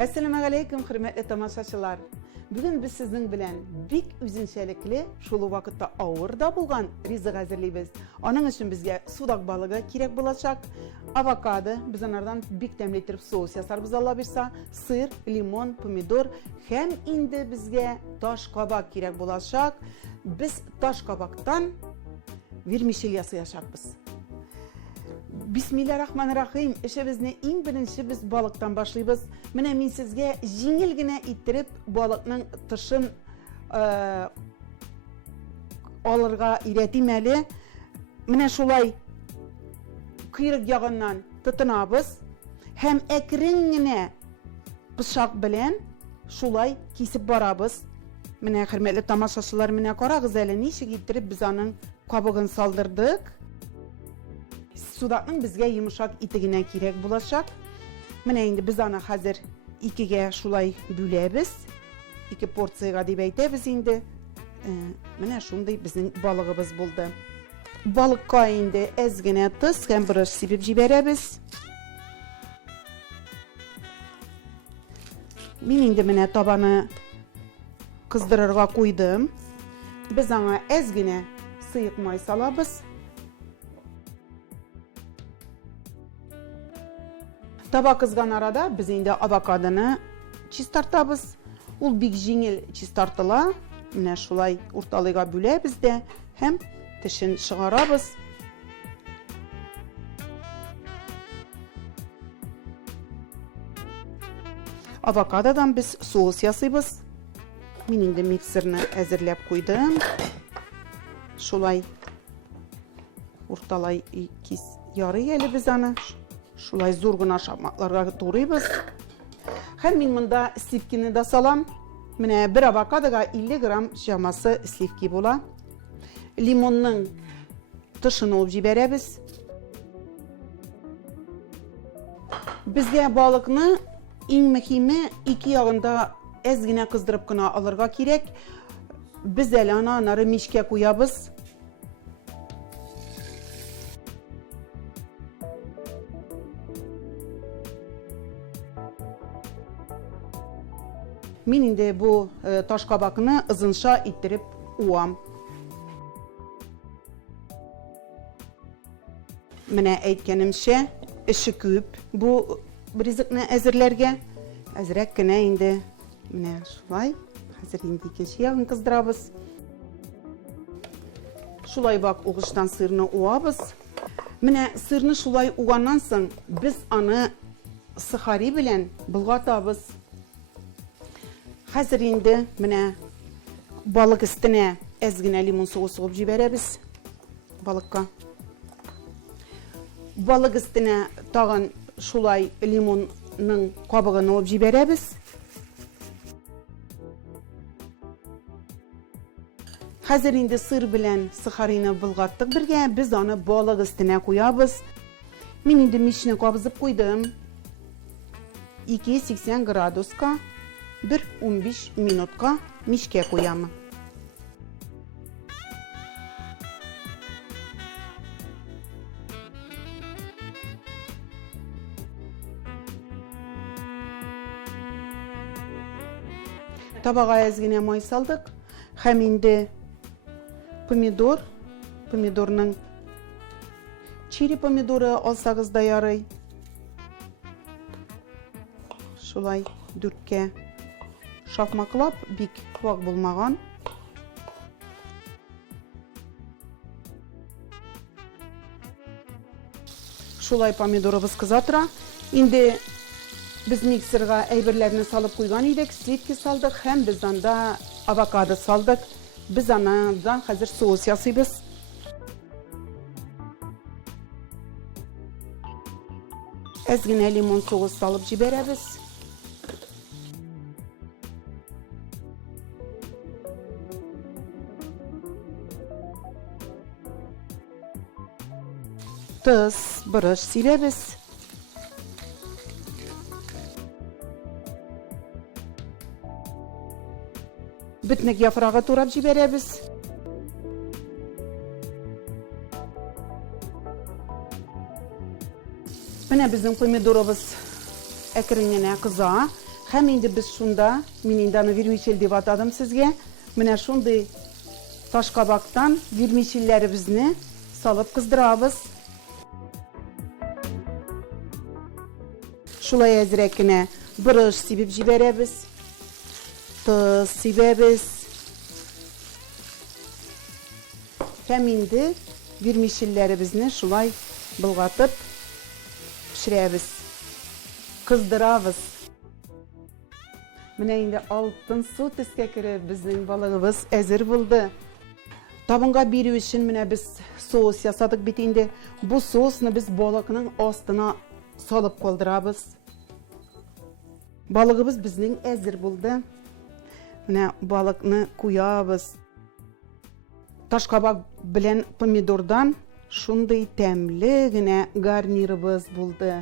Assalamu alaykum hürmetli tamaşaçılar. Bugün biz sizin bilen bik üzünçelikli, şulu vakıtta ağır da bulgan rizq hazırlayız. Onun için bizge sudak balığı kirek bulacak. Avokado, biz onlardan bik demletirip soğus yasarız alabilirse, sır, limon, pomidor, hem indi bizge taş kabak kirek bulacak. Biz taş kabaktan vermişil yasayacakız. Bismillahirrahmanirrahim. İşimizni en birinci biz balıktan başlayız. Mine men sizge jingilgine ittirip balıkның tışın alırga iretimeli. Mine şulay kıyrık yağından tutunabız. Hem ekringine bıçak bilen şulay kesip barabız. Mine hürmetli tamaşaçılar, mine karagız ele nişik ittirip biz onun kabıgın saldırdık. Sudakның bizge yumuşak itigine kirek bulaşak. Mine indi biz onu hazır ikiге şulay bülebіз. 2 porsiyaga dep aytабыз indi. Mine şunday bizning balığımız buldu. Balıkka indi ezgine tuz hem bırış sipip jiberебіз. Men indi mine tabanı kızdırırga koydum. Biz ona ezgine sıyık may salabız. Taba kızgan arada biz indi avokadını çiz tartabız. Ул bik jingil çiz tartıla. Mine şulay ortalığa bölebіз de hem tişin çıgarabız. Avokadodan biz soğus yasıybız. Men indi mikserini hazırlap koydum. Şulay ortalay kis yarı geli biz onu. Şulay zorgun aşamaklarga doğrayız. Hem men mında slivkini da salam. Mine bir avokadoga 50 gram şaması slivki bola. Limonның tışını olup jiberебіз. Bizge balıkны en mühimi iki yağında ezgine kızdırıp kına alırga kirek. Biz ele anarı mişke koyabız. Men indi bu taş kabakını ızınşa ittirip uam. Mine aytganimcha işi köp. Bu rizqni hazırlarga. Azrak kina indi. Mine şulay. Hazır indi keşi yağın kızdırabız. Şulay bak oğuştan sırını uabız. Mine sırını şulay uğandan soň biz onu sıhari bilen bulgatabız. Hazır indi mine balık üstüne ezgine limon soğusu olup jiberебіз balıkka. Balık üstüne tağın şulay limonның kabıgını olup jiberебіз. Hazır indi sır bilen sıharını bulgattık birge, biz onu balık üstüne koyabız. Men indi mişini kabızıp koydum. 280 graduska 1-15 minutka mişke koyamı. Tabağa ezgine may saldık. Hem indi pomidorның çeri pomidoru alsağız da yarıy. Şulay dürtke şapmaklap bik kıvak bulmagan. Şulay pomidorubuz kızatıra. Indi biz mikserga eyberlerini salıp koygan idik. Slivki saldık hem biz anda avokado saldık. Biz anadan hazır soğus yasıybız. Ezgine limon soğus salıp jiberебіз. Tuz, bırış silebіз. Bitnek yaprağı turap jiberебіз. Mine bizim pomidorumuz ekrinine kıza. Hem indi biz şunda, men indi anı vermiçel dep atadım sizge. Mine şunday taş kabaktan vermiçellerimizni salıp kızdırabız. Şulay ezrekine bırış sibip jiberemiz. Tuz sibemiz. Hem indi vermiçellerimizni şulay bulgatıp pişiremiz. Kızdırabız. Mine indi altın su tüskekiri bizning balığımız ezir buldu. Tabınga biri için mine biz sos yasadık bit indi. Bu sosunu biz balıkның ostuna salıp koldurabız. Balığımız bizning ezir buldu. Mine balıkны kuyabız. Taşkabak bilen pomidordan şunday temli garnirimiz buldu.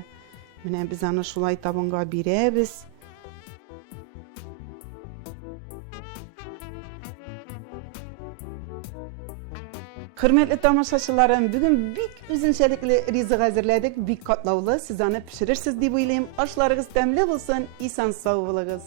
Mine biz anı şulay tabınga birebiz. Hürmetli tamaşaçılarım, bugün bik üzünçelikli rizik hazırladık, bik katlavlı. Siz onu pişirirsiniz diye oylayım. Aşlarınız temli olsun, isan sağ olunuz.